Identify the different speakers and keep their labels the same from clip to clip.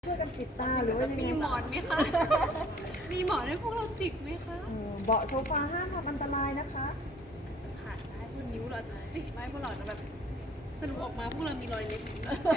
Speaker 1: ช่วยกันปิดตาหรือว่ายังไง
Speaker 2: มีหมอนไหมคะ มีหมอนให้พวกเราจิกไหมคะ
Speaker 1: เบาะโซฟาห้ามทำอันตรายนะคะ
Speaker 2: อาจจะขาดได้บนนิ้วเราจะจิกได้พวกเราจะแบบสรุปออกมาพวกเรามีรอยเล็บแผล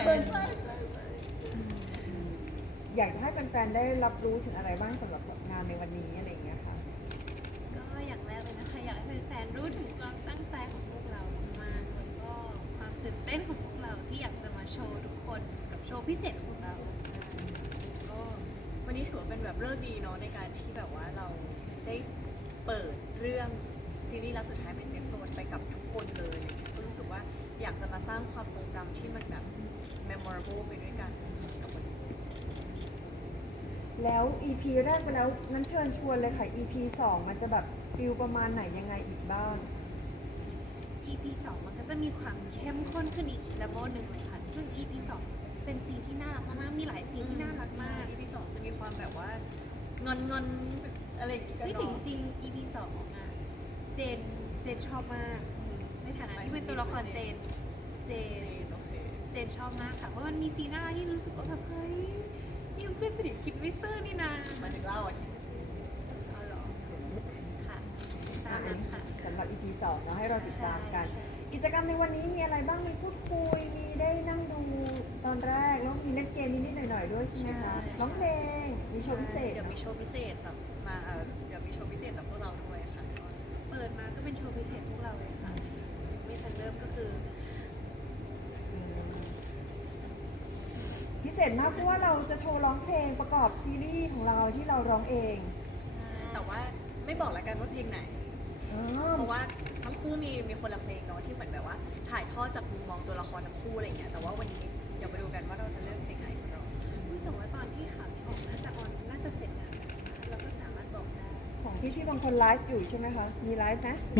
Speaker 1: อยากจะให้แฟนๆได้รับรู้ถึงอะไรบ้างสำหรับงานในวันนี้อะไรอย่างเงี้ยค่ะ
Speaker 2: ก็อย่างแรกเลยนะคะอยากให้แฟนๆรู้ถึงความตั้งใจของพวกเรามากแล้วก็ความตื่นเต้นของพวกเราที่อยากจะมาโชว์ทุกคนกับโชว์พิเศษของเรา
Speaker 3: ก็วันนี้ถือว่าเป็นแบบเลิกดีเนาะในการที่แบบว่าเราได้เปิดเรื่องซีรีส์รักสุดท้ายเป็นเซฟโซนไปกับทุกคนเลยก็รู้สึกว่าอยากจะมาสร้างความทรงจำที่มันแบบ memorable ไปด้วยกันกับวันนี้
Speaker 1: แล้ว EP แรกไปแล้วนั้นเชิญชวนเลยค่ะ EP 2 มันจะแบบฟิลประมาณไหนยังไงอีกบ้าง
Speaker 2: EP 2 มันก็จะมีความเข้มข้นขึ้นอีกเลเวลหนึ่งเลยค่ะ ซึ่ง EP 2 เป็นซีนที่น่ารักมากๆมีหลายซีนที่น่ารักมาก
Speaker 3: EP 2จะมีความแบบว่างอนอะไรอย่างงี้กัน
Speaker 2: ที่จ
Speaker 3: เนาะ
Speaker 2: ริงๆ EP 2 อ่ะ เจนชอบมาก ในฐานะที่เป็นตัวละครเจน
Speaker 3: โอเค
Speaker 2: เจนชอบมากค่ะ เพราะมันมีซีน่าที่รู้สึกว่าแบบเฮ้ยนี่มันเพื่อนสนิทคิดวิเซอร์นี่นะ
Speaker 3: หมายถึงเล่าอ่ะ
Speaker 2: เอาเหรอ ค่ะตามนั้นค่ะ
Speaker 1: สำหรับ EP 2เนาะให้เราติดตามกัน
Speaker 2: ใช่
Speaker 1: กิจกรรมในวันนี้มีอะไรบ้าง มีพูดคุย มีได้นั่งดูตอนแรก แล้วมีเล่นเกมนิดๆหน่อยๆด้วยใช่ไหมคะร้องเพลง มีโชว์พิเศษ
Speaker 3: เดี๋ยวมีโชว์พิเศษจากมาเดี๋ยวมีโชว์พิเศษจากพวกเราด้วยค่ะ
Speaker 2: เปิดมาก็เป็นโชว์พิเศษพวกเราเลยค่ะ ไม่ทันเริ่มก็คือ
Speaker 1: พิเศษมากเพราะว่าเราจะโชว์ร้องเพลงประกอบซีรีส์ของเราที่เราร้องเอง
Speaker 3: แต่ว่าไม่บอกละกันว่าเพลงไหน
Speaker 1: อ๋อ
Speaker 3: เพราะว่าทั้งคู่มีคนละเพลงเนาะที่เหมือนแบบว่าถ่ายทอดจากมุมมองตัวละครทั้งคู่อะไรอย่างเงี้ยแต่ว่าวันนี้เดี๋ยวมาดูกันว่าเราจะเลือกเพลงไหนของเรา
Speaker 2: แต่ว่าตอนที่ข่าวนี้ออกน่าจะเสร็จแล้วนะคะเราก็สามารถบอกได้
Speaker 1: ของพี่บางคนไลฟ์อยู่ใช่ไหมคะ มีไลฟ์ไหม